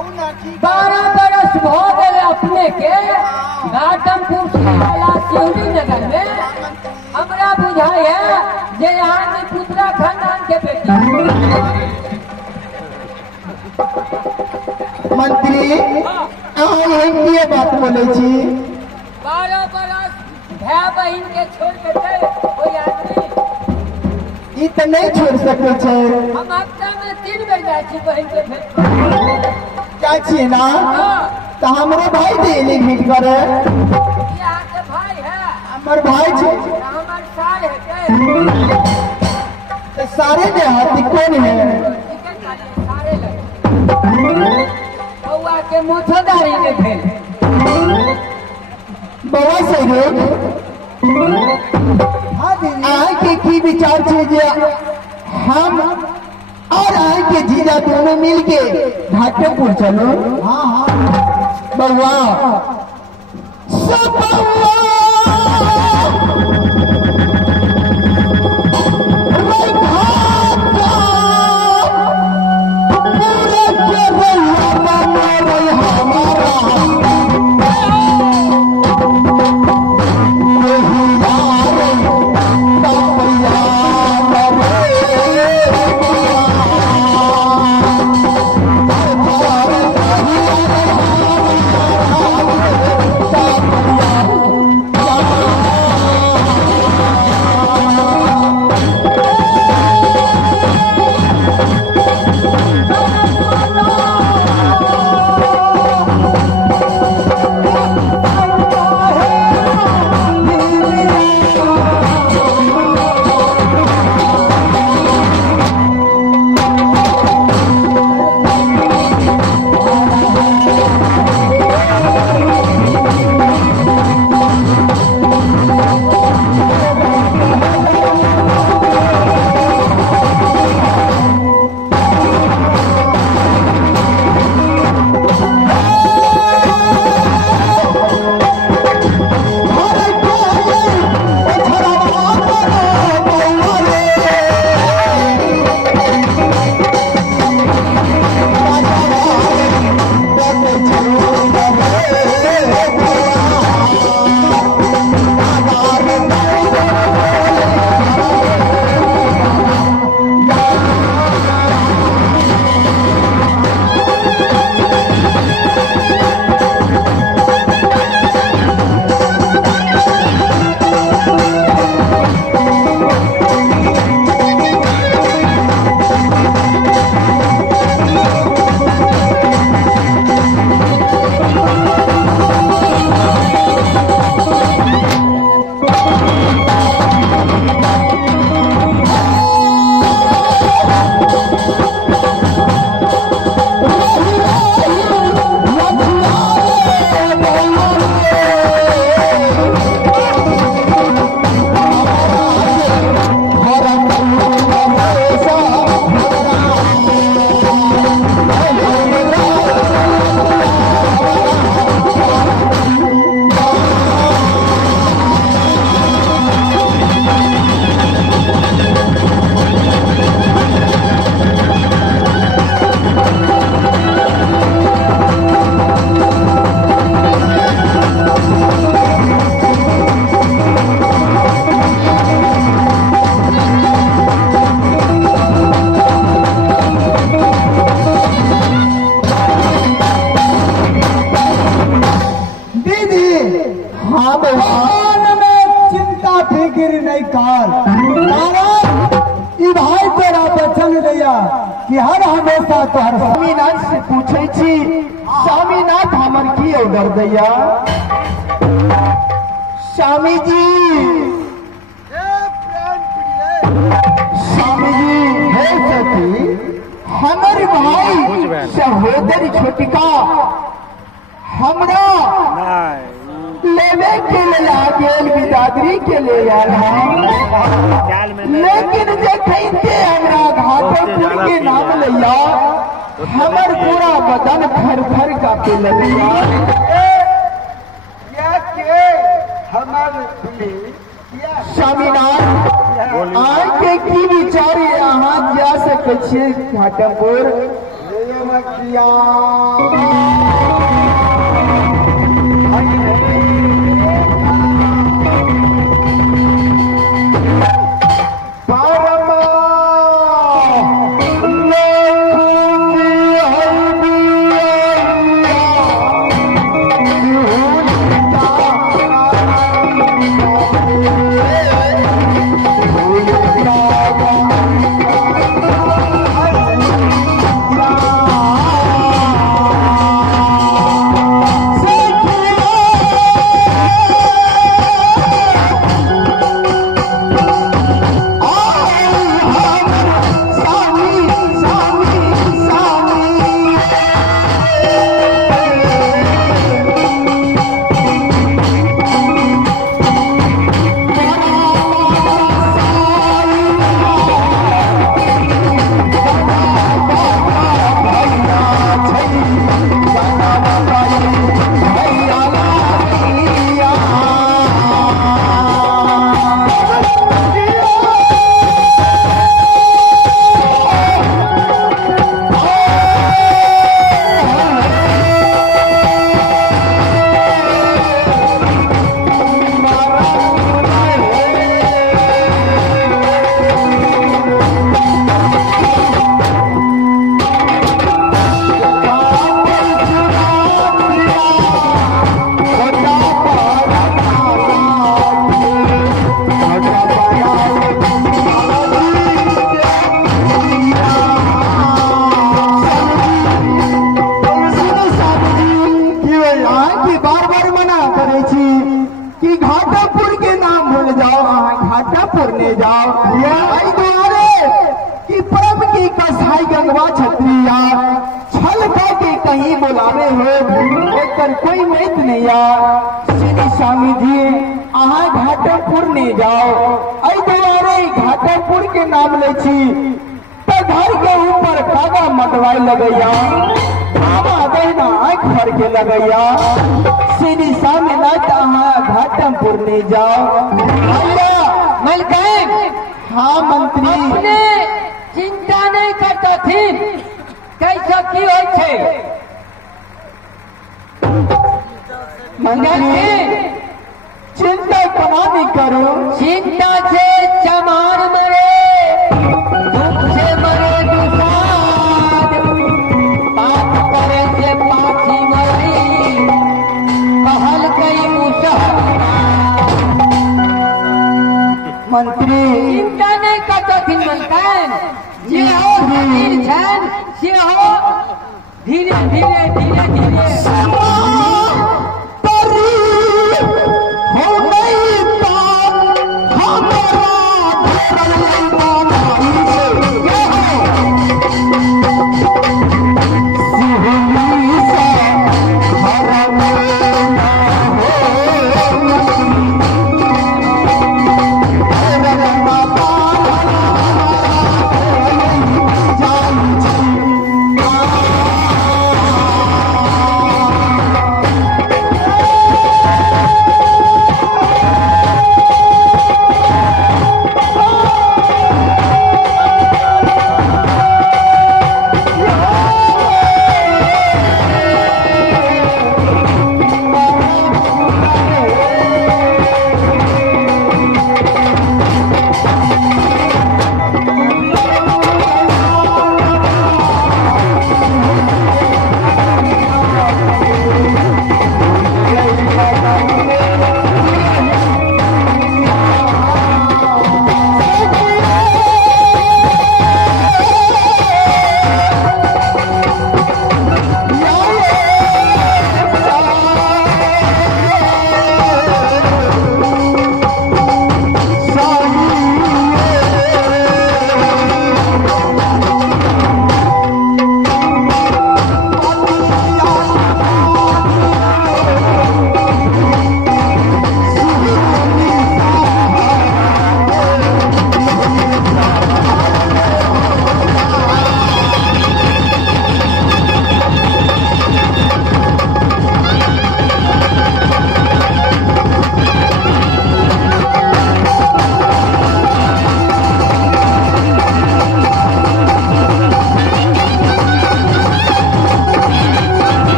12 बरस भ गए अपने के घाटमपुर शिवनी नगर में हमरा बुझाई है जे यहाँ की पुत्रा खानदान के बेटी मंत्री ये बात बोले छी 12 बरस भाई बहन के छोड़ के कोई आदमी ई तो नहीं छोड़ सके छे। हम हफ्ता में 3 बेर जाए छी बहन के भेंट क्या छी ना तो हमरो भाई डेली भेंट करे। यहाँ के भाई है हमर भाई छे हमार सार है के तो सारे ने हाथी कौन है सारे लगे बउआ के मोछदारी में भेल बउआ से रे आय के की विचार छे जे हम और आय के जीजा दोनों मिलके घाटमपुर चलो। हाँ हाँ बउआ सब बउआ कि हर हमेशा तोहर स्वामीनाथ से पूछे छी स्वामीनाथ हमर की ऑर्डर दैया। स्वामी जी स्वामी जी हे सखी हमर भाई सहोदर छोटिका हमरा लेवे के लिए गेल बिदादरी के ले आल लेकिन जे कहते हमरा घाटमपुर के नाम लिया हमर पूरा बदन थर थर कांपे लगिया। स्वामीनाथ आज के की विचार यहाँ जा सके घाटमपुर रखिया कहीं बुलावे हो एकर कोई मैत नहीं श्री स्वामी जी अहाँ घाटमपुर ने जाओ आई दुआरे घाटमपुर के नाम ले छी तो घर के ऊपर कागा मटवाई लगैया बाबा देना आँख भर के लगैया श्री स्वामी नाथ अहाँ घाटमपुर ने जाओ। मलकान हाँ मंत्री अपने चिंता नहीं करता थी कैसा की होय छे मंत्री चिंता कमा नहीं करो चिंता से चमार मरे दुख से मरे दुसाद पाप करे से पाछी मरी कहल कई मुसहरा मंत्री चिंता नहीं करता थी मलकान जे हो धीरे छन से हो धीरे धीरे धीरे धीरे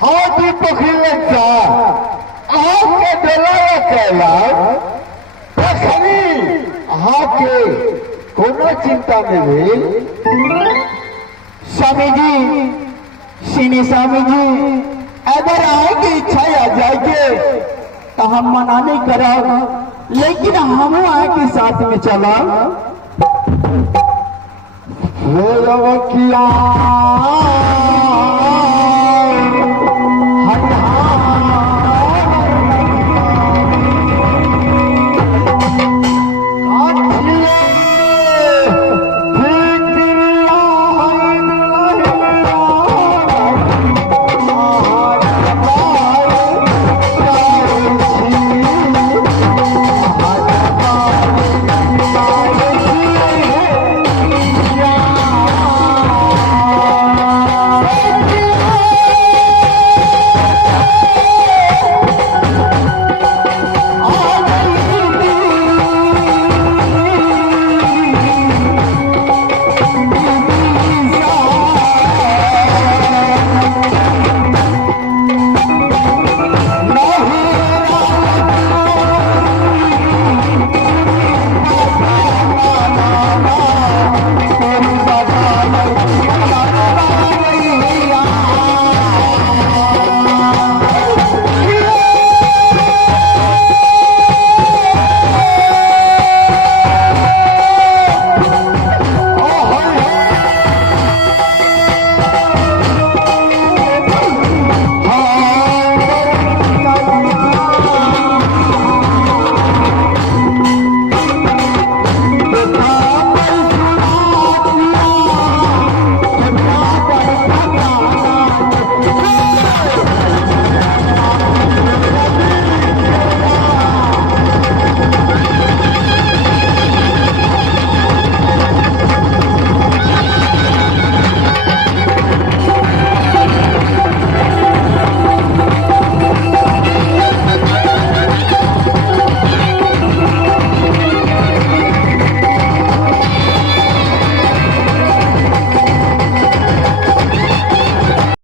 हाथी पखिलता आपके डलाया कैलाश तखनी हाके कोनो चिंता में भेल। स्वामी जी, श्री स्वामी जी, अगर आए की इच्छा आ जाएगी तो हम मना नहीं करब, लेकिन हम आए के साथ में चला। वो किया